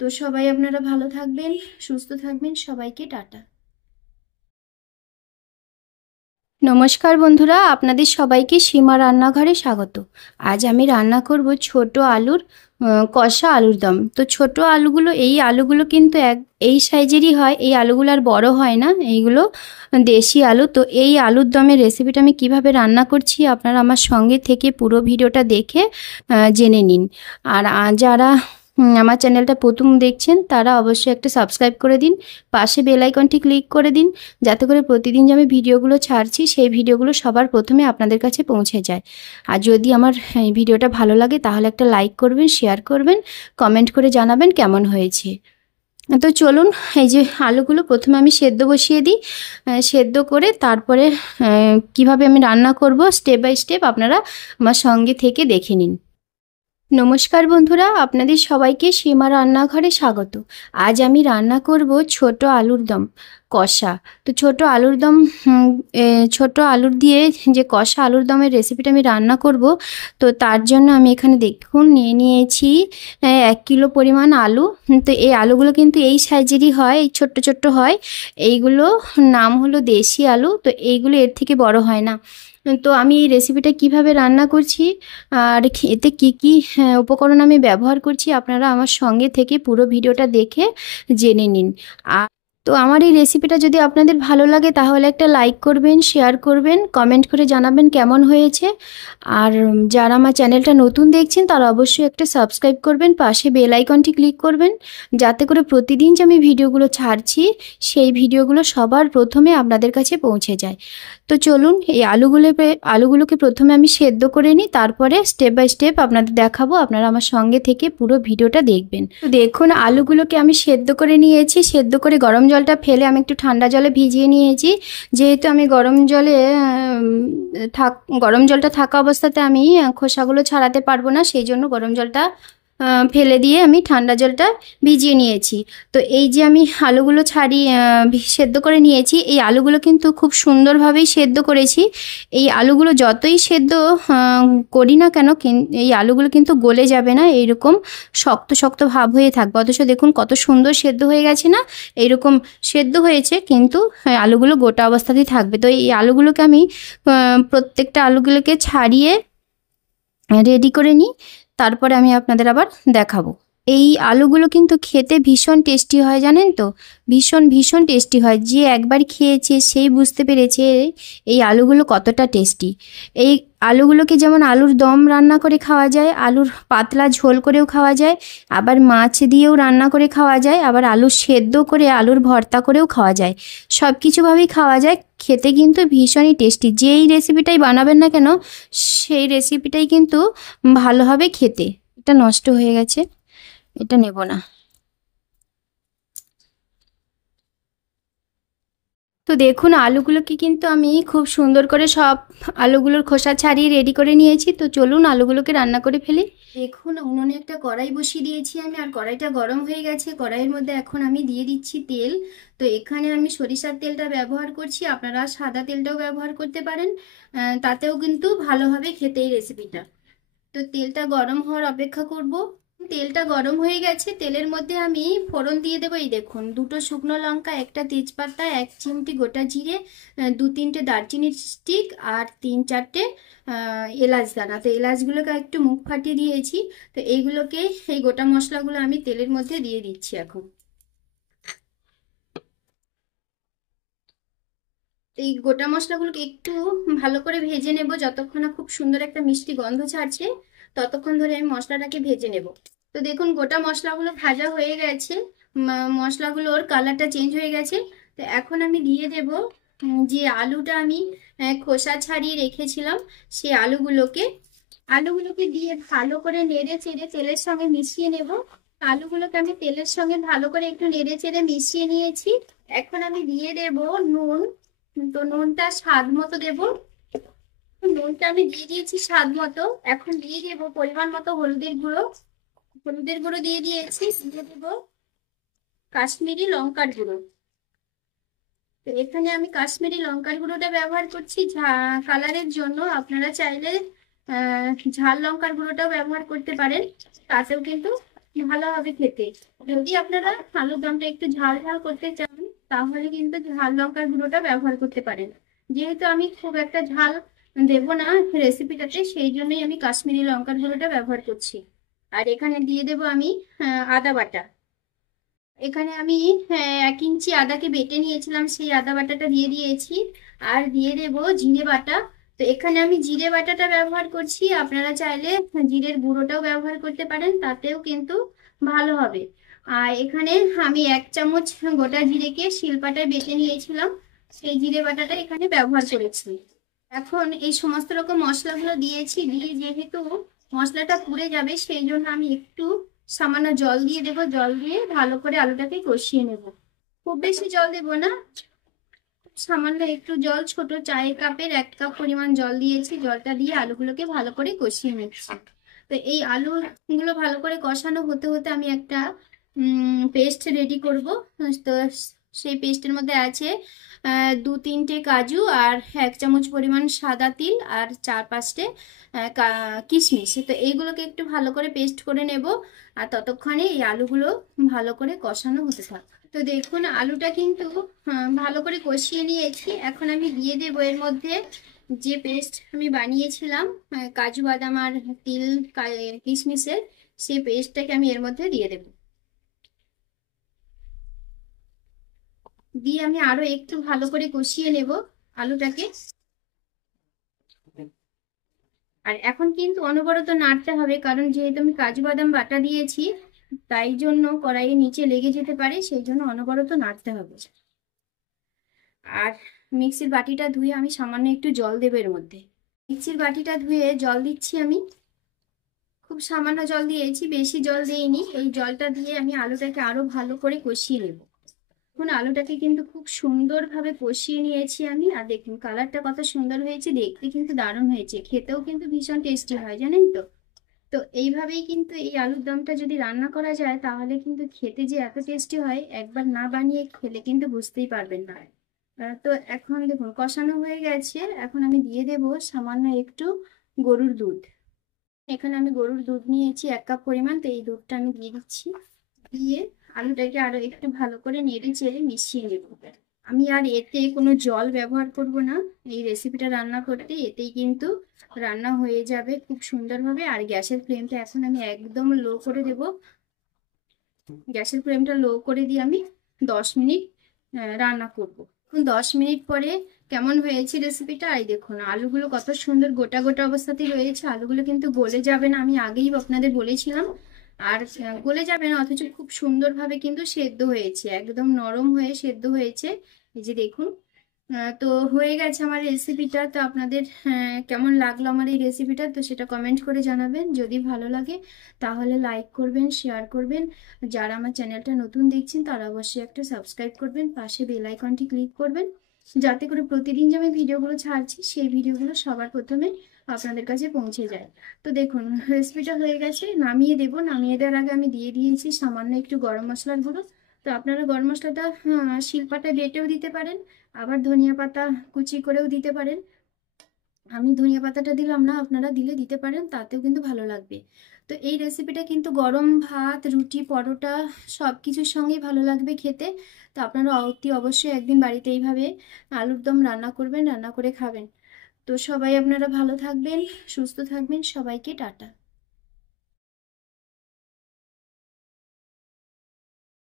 তো সবাই আপনারা ভালো থাকবেন, সুস্থ থাকবেন, সবাইকে টাটা। নমস্কার বন্ধুরা, আপনাদের সবাইকে সীমা রান্নাঘরে স্বাগত। আজ আমি রান্না করব ছোট আলুর কষা আলুর দম। তো ছোট আলুগুলো, এই আলুগুলো কিন্তু এই সাইজেরই হয়, এই আলুগুলো আর বড় হয় না, এইগুলো দেশি আলু। তো এই আলুর দমের রেসিপিটা আমি কিভাবে রান্না করছি আপনারা আমার সঙ্গে থেকে পুরো ভিডিওটা দেখে জেনে নিন। আর যারা আমার চ্যানেলটা প্রথম দেখছেন তারা অবশ্যই একটা সাবস্ক্রাইব করে দিন, পাশে বেল আইকনটি ক্লিক করে দিন, যাতে করে প্রতিদিন যে আমি ভিডিওগুলো ছাড়ছি সেই ভিডিওগুলো সবার প্রথমে আপনাদের কাছে পৌঁছে যায়। আর যদি আমার এই ভিডিওটা ভালো লাগে তাহলে একটা লাইক করবেন, শেয়ার করবেন, কমেন্ট করে জানাবেন কেমন হয়েছে। তো চলুন, এই যে আলুগুলো প্রথমে আমি সেদ্ধ বসিয়ে দিই। সেদ্ধ করে তারপরে কিভাবে আমি রান্না করব স্টেপ বাই স্টেপ আপনারা আমার সঙ্গে থেকে দেখে নিন। নমস্কার বন্ধুরা, আপনাদের সবাইকে সীমা রান্নাঘরে স্বাগত। আজ আমি রান্না করব ছোট আলুর দম কষা। তো ছোট আলুর দম, ছোট আলুর দিয়ে যে কষা আলুর দমের রেসিপিটা আমি রান্না করব, তো তার জন্য আমি এখানে দেখুন নিয়ে নিয়েছি 1 কিলো পরিমাণ আলু। তো এই আলুগুলো কিন্তু এই সাইজেরই হয়, এই ছোট্ট ছোট্ট হয়। এইগুলো নাম হলো দেশি আলু। তো এইগুলো এর থেকে বড় হয় না। তো আমি এই রেসিপিটা কিভাবে রান্না করছি আর এতে কি কি উপকরণ আমি ব্যবহার করছি আপনারা আমার সঙ্গে থেকে পুরো ভিডিওটা দেখে জেনে নিন। আর তো আমার এই রেসিপিটা যদি আপনাদের ভালো লাগে তাহলে একটা লাইক করবেন, শেয়ার করবেন, কমেন্ট করে জানাবেন কেমন হয়েছে। আর যারা আমার চ্যানেলটা নতুন দেখছেন তারা অবশ্যই একটা সাবস্ক্রাইব করবেন, পাশে বেল আইকনটি ক্লিক করবেন, যাতে করে প্রতিদিন যে আমি ভিডিওগুলো ছাড়ছি সেই ভিডিওগুলো সবার প্রথমে আপনাদের কাছে পৌঁছে যায়। তো চলুন, এই আলুগুলোকে প্রথমে আমি সেদ্ধ করে নিই, তারপরে স্টেপ বাই স্টেপ আপনাদের দেখাবো, আপনারা আমার সঙ্গে থেকে পুরো ভিডিওটা দেখবেন। তো দেখুন, আলুগুলোকে আমি সেদ্ধ করে নিয়েছি। সেদ্ধ করে গরম জলটা ফেলে আমি একটু ঠান্ডা জলে ভিজিয়ে নিয়েছি। যেহেতু আমি গরম জলটা থাকা অবস্থাতে আমি খোসাগুলো ছাড়াতে পারবো না, সেই জন্য গরম জলটা ফেলে দিয়ে আমি ঠান্ডা জলটা ভিজিয়ে নিয়েছি। তো এই যে আমি আলুগুলো সেদ্ধ করে নিয়েছি, এই আলুগুলো কিন্তু খুব সুন্দরভাবেই সেদ্ধ করেছি। এই আলুগুলো যতই সেদ্ধ করি না কেন, এই আলুগুলো কিন্তু গলে যাবে না, এইরকম শক্ত শক্ত ভাব হয়ে থাকবে। অথচ দেখুন কত সুন্দর সেদ্ধ হয়ে গেছে না, এইরকম সেদ্ধ হয়েছে, কিন্তু আলুগুলো গোটা অবস্থাতেই থাকবে। তো এই আলুগুলোকে আমি প্রত্যেকটা আলুগুলোকে ছাড়িয়ে রেডি করে নিই, তারপরে আমি আপনাদের আবার দেখাবো। এই আলুগুলো কিন্তু খেতে ভীষণ টেস্টি হয়, জানেন তো, ভীষণ ভীষণ টেস্টি হয়। যে একবার খেয়েছে সেই বুঝতে পেরেছে এই আলুগুলো কতটা টেস্টি। এই আলুগুলোকে যেমন আলুর দম রান্না করে খাওয়া যায়, আলুর পাতলা ঝোল করেও খাওয়া যায়, আবার মাছ দিয়েও রান্না করে খাওয়া যায়, আবার আলু সেদ্ধ করে আলুর ভর্তা করেও খাওয়া যায়, সব কিছুভাবেই খাওয়া যায়। খেতে কিন্তু ভীষণই টেস্টি। যেই রেসিপিটাই বানাবেন না কেন সেই রেসিপিটাই কিন্তু ভালো হবে খেতে। এটা নষ্ট হয়ে গেছে, এটা নেব না। তো দেখুন, আলুগুলোকে কিন্তু আমি খুব সুন্দর করে সব আলুগুলোর খোসা ছাড়িয়ে রেডি করে নিয়েছি। তো চলুন আলুগুলোকে রান্না করে ফেলি। দেখুন, উনুনে একটা কড়াই বসিয়ে দিয়েছি আমি, আর কড়াইটা গরম হয়ে গেছে। কড়াইয়ের মধ্যে এখন আমি দিয়ে দিচ্ছি তেল। তো এখানে আমি সরিষার তেলটা ব্যবহার করছি, আপনারা সাদা তেলটাও ব্যবহার করতে পারেন, তাতেও কিন্তু ভালো হবে খেতে এই রেসিপিটা। তো তেলটা গরম হওয়ার অপেক্ষা করব। তেলটা গরম হয়ে গেছে, তেলের মধ্যে আমি ফোড়ন দিয়ে দেবো। এই দেখুন, 2টো শুকনো লঙ্কা, একটা তেজপাতা, 1 চিমটি গোটা জিরে, 2-3টে দারচিনির স্টিক, আর 3-4টে এলাচ দানা। তো এলাচগুলোকে একটু মুখ ফাটিয়ে দিয়েছি। তো এইগুলোকে, এই গোটা মশলাগুলো আমি তেলের মধ্যে দিয়ে দিচ্ছি এখন। এই গোটা মশলাগুলোকে একটু ভালো করে ভেজে নেব, যতক্ষণ না খুব সুন্দর একটা মিষ্টি গন্ধ ছাড়ছে ততক্ষণ ধরে আমি মশলাটাকে ভেজে নেব। তো দেখুন, গোটা মশলাগুলো ভাজা হয়ে গেছে, মশলাগুলোর কালারটা চেঞ্জ হয়ে গেছে। তো এখন আমি দিয়ে দেব যে আলুটা আমি খোসা ছাড়িয়ে রেখেছিলাম, সেই আলুগুলোকে দিয়ে ভালো করে নেড়ে চেড়ে তেলের সঙ্গে মিশিয়ে নেব। আলুগুলোকে আমি তেলের সঙ্গে ভালো করে একটু নেড়ে চেড়ে মিশিয়ে নিয়েছি। এখন আমি দিয়ে দেব নুন। তো নুনটা স্বাদ মতো দেব। নুনটা আমি দিয়ে দিয়েছি স্বাদ মতো। এখন দিয়ে দেব পরিমাণ মতো হলুদের গুঁড়ো। হলুদের গুঁড়ো দিয়ে দিয়েছি। দিয়ে দেব কাশ্মীরি লঙ্কার গুঁড়ো। তো এখানে আমি কাশ্মীরি লঙ্কার গুঁড়োটা ব্যবহার করছি কালারের জন্য। আপনারা চাইলে ঝাল লঙ্কার গুঁড়োটাও ব্যবহার করতে পারেন, তাতেও কিন্তু ভালো হবে খেতে। যদি আপনারা আলুর দমটা একটু ঝাল ঝাল করতে চান তাহলে কিন্তু ঝাল লঙ্কার গুঁড়োটা ব্যবহার করতে পারেন। যেহেতু আমি খুব একটা ঝাল দেবো না রেসিপিটাতে, সেই জন্যই আমি কাশ্মীরি লঙ্কার গুঁড়োটা ব্যবহার করছি। আর এখানে দিয়ে দেবো আমি আদা বাটা। এখানে আমি 1 ইঞ্চি আদাকে বেটে নিয়েছিলাম, সেই আদা বাটাটা দিয়ে দিয়েছি। আর দিয়ে দেবো জিরে বাটা। তো এখানে আমি জিরে বাটাটা ব্যবহার করছি, আপনারা চাইলে জিরের গুঁড়োটাও ব্যবহার করতে পারেন, তাতেও কিন্তু ভালো হবে। আর এখানে আমি 1 চামচ গোটা জিরেকে শিলপাটায় বেটে নিয়েছিলাম, সেই জিরে বাটাটা এখানে ব্যবহার করেছি। এখন এই সমস্ত রকম মশলাগুলো দিয়েছি, দিয়ে যেহেতু মশলাটা পুড়ে যাবে সেই জন্য আমি একটু সামান্য জল দিয়ে দেবো। জল দিয়ে ভালো করে আলুটাকে কষিয়ে নেব। খুব বেশি জল দেবো না, সামান্য একটু জল, ছোট চায়ের কাপের 1 কাপ পরিমাণ জল দিয়েছি। জলটা দিয়ে আলুগুলোকে ভালো করে কষিয়ে নিচ্ছি। তো এই আলুগুলো ভালো করে কষানো হতে হতে আমি একটা পেস্ট রেডি করব। তো সেই পেস্টের মধ্যে আছে 2-3টে কাজু আর 1 চামচ পরিমাণ সাদা তিল আর 4-5টে কিশমিশ। তো এইগুলোকে একটু ভালো করে পেস্ট করে নেব। আর ততক্ষণে এই আলুগুলো ভালো করে কষানো হতে থাক। তো দেখুন আলুটা কিন্তু ভালো করে কষিয়ে নিয়েছি। এখন আমি দিয়ে দেবো এর মধ্যে যে পেস্ট আমি বানিয়েছিলাম কাজু বাদাম আর তিল কিশমিশের, সেই পেস্টটাকে আমি এর মধ্যে দিয়ে দেবো। দিয়ে আমি আরো একটু ভালো করে কষিয়ে নেব আলুটাকে। আর এখন কিন্তু অনবরত নাড়তে হবে, কারণ যেহেতু আমি কাজু বাদাম বাটা দিয়েছি তাই জন্য কড়াইয়ের নিচে লেগে যেতে পারে, সেই জন্য অনবরত নাড়তে হবে। আর মিক্সির বাটিটা ধুয়ে আমি সামান্য একটু জল দেবো এর মধ্যে। মিক্সির বাটিটা ধুয়ে জল দিচ্ছি আমি, খুব সামান্য জল দিয়েছি, বেশি জল দিইনি। এই জলটা দিয়ে আমি আলুটাকে আরো ভালো করে কষিয়ে নেব। এখন আলুটাকে কিন্তু খুব সুন্দরভাবে কষিয়ে নিয়েছি আমি। আর দেখুন কালারটা কত সুন্দর হয়েছে, দেখতে কিন্তু দারুণ হয়েছে, খেতেও কিন্তু ভীষণ টেস্টি হয় জানেন তো। তো এইভাবেই কিন্তু এই আলুর দমটা যদি রান্না করা যায় তাহলে কিন্তু খেতে যে এত টেস্টি হয়, একবার না বানিয়ে খেলে কিন্তু বুঝতেই পারবেন না। তো এখন দেখুন কষানো হয়ে গেছে। এখন আমি দিয়ে দেব সামান্য একটু গরুর দুধ। এখানে আমি গরুর দুধ নিয়েছি 1 কাপ পরিমাণ। তো এই দুধটা আমি দিয়ে দিচ্ছি। দিয়ে আলুটাকে আরো একটু ভালো করে নেড়ে চেড়ে মিশিয়ে নেব। আমি আর এতে কোনো জল ব্যবহার করব না এই রেসিপিটা রান্না করতে, এতেই কিন্তু রান্না হয়ে যাবে খুব সুন্দরভাবে। আর গ্যাসের ফ্লেমটা এখন আমি একদম লো করে দেব। গ্যাসের ফ্লেমটা লো করে দিয়ে আমি 10 মিনিট রান্না করব। 10 মিনিট পরে কেমন হয়েছে রেসিপিটা, এই দেখুন আলুগুলো কত সুন্দর গোটা গোটা অবস্থাতেই রয়েছে। আলুগুলো কিন্তু গলে যাবে না, আমি আগেই আপনাদের বলেছিলাম। আর গলে যাবে না, অথচ খুব সুন্দরভাবে কিন্তু সেদ্ধ হয়েছে, একদম নরম হয়ে সেদ্ধ হয়েছে। এই যে দেখুন তো হয়ে গেছে আমার রেসিপিটা। তো আপনাদের কেমন লাগলো আমার এই রেসিপিটা, তো সেটা কমেন্ট করে জানাবেন। যদি ভালো লাগে তাহলে লাইক করবেন, শেয়ার করবেন। যারা আমার চ্যানেলটা নতুন দেখছেন তারা অবশ্যই একটা সাবস্ক্রাইব করবেন, পাশে বেল আইকনটি ক্লিক করবেন, যাতে করে প্রতিদিন যে আমি ভিডিওগুলো ছাড়ছি সেই ভিডিওগুলো সবার প্রথমে আপনাদের কাছে পৌঁছে যায়। তো দেখুন রেসিপিটা হয়ে গেছে, নামিয়ে দেবো। নামিয়ে দেওয়ার আগে আমি দিয়ে দিয়েছি সামান্য একটু গরম মশলার গুঁড়ো। তো আপনারা গরম মশলাটা শিলপাটায় বেটেও দিতে পারেন, আবার ধনিয়া পাতা কুচি করেও দিতে পারেন। আমি ধনিয়া পাতাটা দিলাম না, আপনারা দিলে দিতে পারেন, তাতেও কিন্তু ভালো লাগবে। তো এই রেসিপিটা কিন্তু গরম ভাত, রুটি, পরোটা সব কিছুর সঙ্গেই ভালো লাগবে খেতে। তো আপনারা অতি অবশ্যই একদিন বাড়িতে এইভাবে আলুর দম রান্না করবেন, রান্না করে খাবেন। তো সবাই আপনারা ভালো থাকবেন, সুস্থ থাকবেন, সবাইকে টাটা।